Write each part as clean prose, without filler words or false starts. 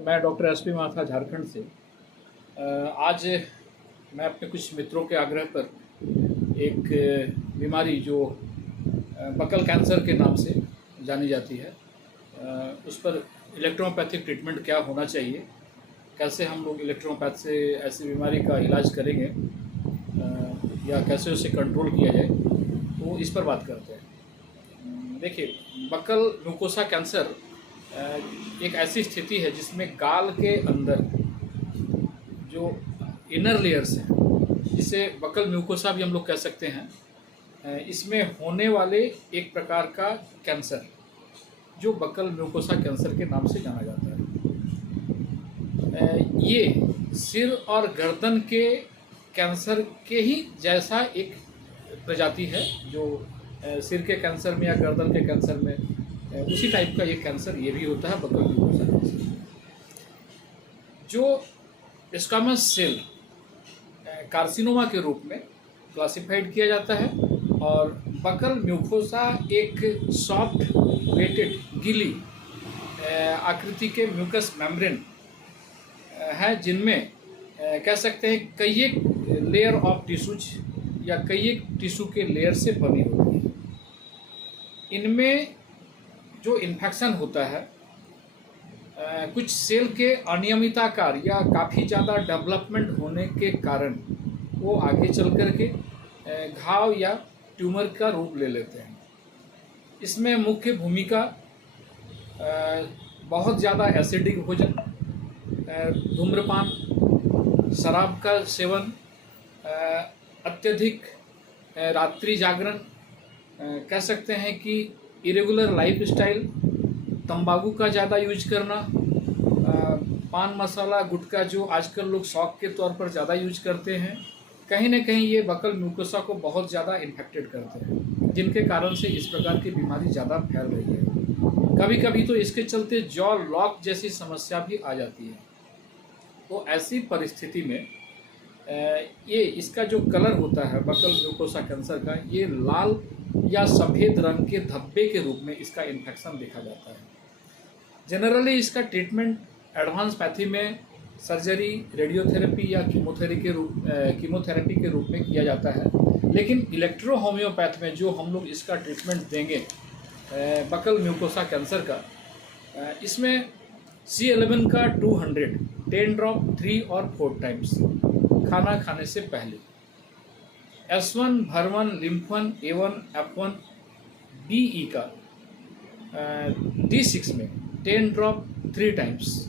मैं doctor SP माथा झारखंड से। आज मैं अपने कुछ मित्रों के आग्रह पर एक बीमारी जो बकल कैंसर के नाम से जानी जाती है, उस पर इलेक्ट्रोपैथिक ट्रीटमेंट क्या होना चाहिए, कैसे हम लोग इलेक्ट्रोपैथ से ऐसी बीमारी का इलाज करेंगे या कैसे उसे कंट्रोल किया जाए, तो इस पर बात करते हैं। देखिए, बकल म्यूकोसा कैंसर एक ऐसी स्थिति है जिसमें गाल के अंदर जो इनर लेयर्स हैं, जिसे बकल म्यूकोसा भी हम लोग कह सकते हैं, इसमें होने वाले एक प्रकार का कैंसर जो बकल म्यूकोसा कैंसर के नाम से जाना जाता है। ये सिर और गर्दन के कैंसर के ही जैसा एक प्रजाति है, जो सिर के कैंसर में या गर्दन के कैंसर में उसी टाइप का ये कैंसर ये भी होता है, बकल म्यूकोसा कैंसर। जो स्क्वामस सेल कार्सिनोमा के रूप में क्लासिफाइड किया जाता है, और बकल म्यूकोसा एक सॉफ्ट वेटेड गीली आकृति के म्यूकस मेम्ब्रेन है, जिनमें कह सकते हैं कई एक लेयर ऑफ टिश्यूज या कई एक टिश्यू के लेयर से बनी होती है। इनमें जो इन्फेक्शन होता है, कुछ सेल के अनियमिताकार या काफ़ी ज़्यादा डेवलपमेंट होने के कारण वो आगे चल कर के घाव या ट्यूमर का रूप ले लेते हैं। इसमें मुख्य भूमिका बहुत ज़्यादा एसिडिक भोजन, धूम्रपान, शराब का सेवन, अत्यधिक रात्रि जागरण, कह सकते हैं कि इरेगुलर लाइफस्टाइल, तंबाकू का ज़्यादा यूज करना, पान मसाला गुटखा जो आजकल लोग शौक के तौर पर ज़्यादा यूज करते हैं, कहीं ना कहीं ये बकल म्यूकोसा को बहुत ज़्यादा इन्फेक्टेड करते हैं, जिनके कारण से इस प्रकार की बीमारी ज़्यादा फैल रही है। कभी कभी तो इसके चलते जॉ लॉक जैसी समस्या भी आ जाती है। तो ऐसी परिस्थिति में ये इसका जो कलर होता है बकल म्यूकोसा कैंसर का, ये लाल या सफ़ेद रंग के धब्बे के रूप में इसका इन्फेक्शन देखा जाता है। जनरली इसका ट्रीटमेंट एडवांस पैथी में सर्जरी, रेडियोथेरेपी या कीमोथेरेपी के रूप में किया जाता है, लेकिन इलेक्ट्रो होम्योपैथ में जो हम लोग इसका ट्रीटमेंट देंगे बकल म्यूकोसा कैंसर का, इसमें C11 का 200 10 ड्रॉप 3 और 4 टाइम्स खाना खाने से पहले, S1 भर1 लिम्फ1 A1 F1 BE का D6 में 10 ड्रॉप 3 टाइम्स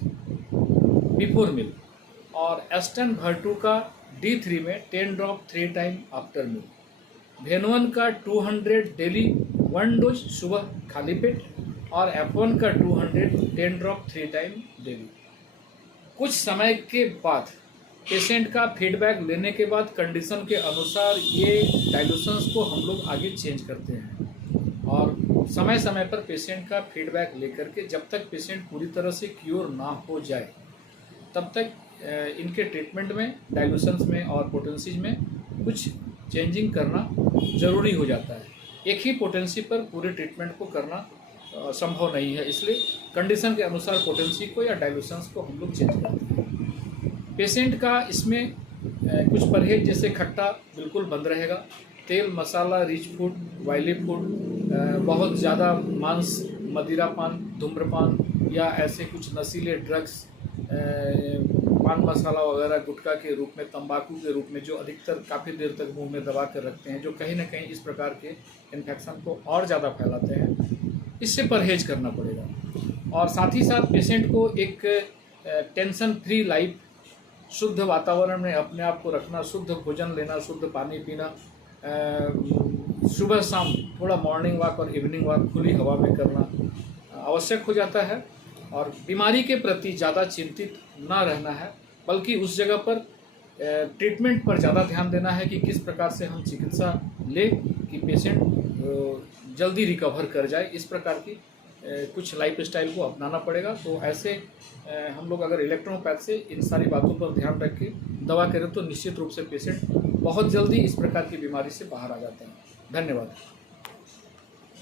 बिफोर मील, और S10 भर2 का D3 में 10 ड्रॉप 3 टाइम आफ्टर मील, भेन1 का 200 डेली 1 डोज सुबह खाली पेट, और F1 का 200 10 ड्रॉप 3 टाइम डेली। कुछ समय के बाद पेशेंट का फीडबैक लेने के बाद कंडीशन के अनुसार ये डाइल्यूशंस को हम लोग आगे चेंज करते हैं, और समय समय पर पेशेंट का फीडबैक लेकर के जब तक पेशेंट पूरी तरह से क्योर ना हो जाए तब तक इनके ट्रीटमेंट में, डाइल्यूशंस में और पोटेंसीज में कुछ चेंजिंग करना ज़रूरी हो जाता है। एक ही पोटेंसी पर पूरे ट्रीटमेंट को करना संभव नहीं है, इसलिए कंडीशन के अनुसार पोटेंसी को या डाइल्यूशंस को हम लोग चेंज करते हैं। पेशेंट का इसमें कुछ परहेज, जैसे खट्टा बिल्कुल बंद रहेगा, तेल मसाला रिच फूड, ऑयली फूड, बहुत ज़्यादा मांस, मदिरापान, धूम्रपान या ऐसे कुछ नशीले ड्रग्स, पान मसाला वगैरह गुटखा के रूप में, तंबाकू के रूप में, जो अधिकतर काफ़ी देर तक मुंह में दबा कर रखते हैं, जो कहीं ना कहीं इस प्रकार के इन्फेक्शन को और ज़्यादा फैलाते हैं, इससे परहेज करना पड़ेगा। और साथ ही साथ पेशेंट को एक टेंशन फ्री लाइफ, शुद्ध वातावरण में अपने आप को रखना, शुद्ध भोजन लेना, शुद्ध पानी पीना, सुबह शाम थोड़ा मॉर्निंग वॉक और इवनिंग वॉक खुली हवा में करना आवश्यक हो जाता है। और बीमारी के प्रति ज़्यादा चिंतित ना रहना है, बल्कि उस जगह पर ट्रीटमेंट पर ज़्यादा ध्यान देना है कि किस प्रकार से हम चिकित्सा लें कि पेशेंट जल्दी रिकवर कर जाए। इस प्रकार की कुछ लाइफ स्टाइल को अपनाना पड़ेगा। तो ऐसे हम लोग अगर इलेक्ट्रोपैथ से इन सारी बातों पर ध्यान रख के दवा करें तो निश्चित रूप से पेशेंट बहुत जल्दी इस प्रकार की बीमारी से बाहर आ जाता है। धन्यवाद।